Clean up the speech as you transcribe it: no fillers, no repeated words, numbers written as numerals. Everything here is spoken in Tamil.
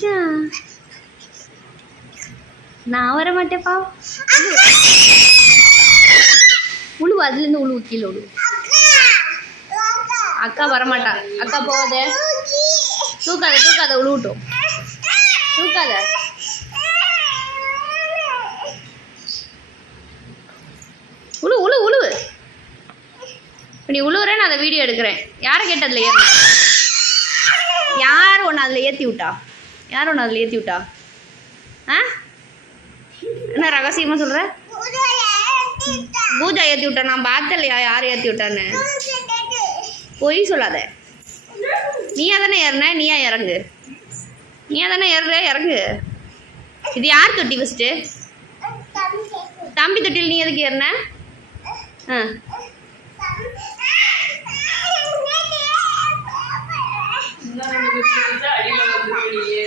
மச்சான் நான் வர மாட்டேப்பா. உழுவு, அதுலேருந்து உழுவு, கீழே உழுவு. அக்கா வரமாட்டா. அக்கா போகாத, தூக்காத தூக்காத, உழுவிட்டோம், தூக்காத. உழு உழு உழுவு. நீ உழுவுற, நான் அதை வீடியோ எடுக்கிறேன். யாரை கேட்டதில் ஏற? யார் ஒன்று அதில் ஏற்றி விட்டா? யார் ஒன்று அதில் ஏற்றி விட்டா? ஆ என்ன ரகசியமாக சொல்கிற? பூஜா ஏற்றி விட்டா. நான் பார்த்தலையா யார் ஏற்றி விட்டான்னு? பொய் சொல்லாத. நீயா தானே ஏறின, நீயா இறங்கு. நீயா தானே ஏறுற, இறங்கு. இது யார் தொட்டி ஃபஸ்ட்டு? தம்பி தொட்டியில் நீ எதுக்கு ஏறின? ஆ அடியில்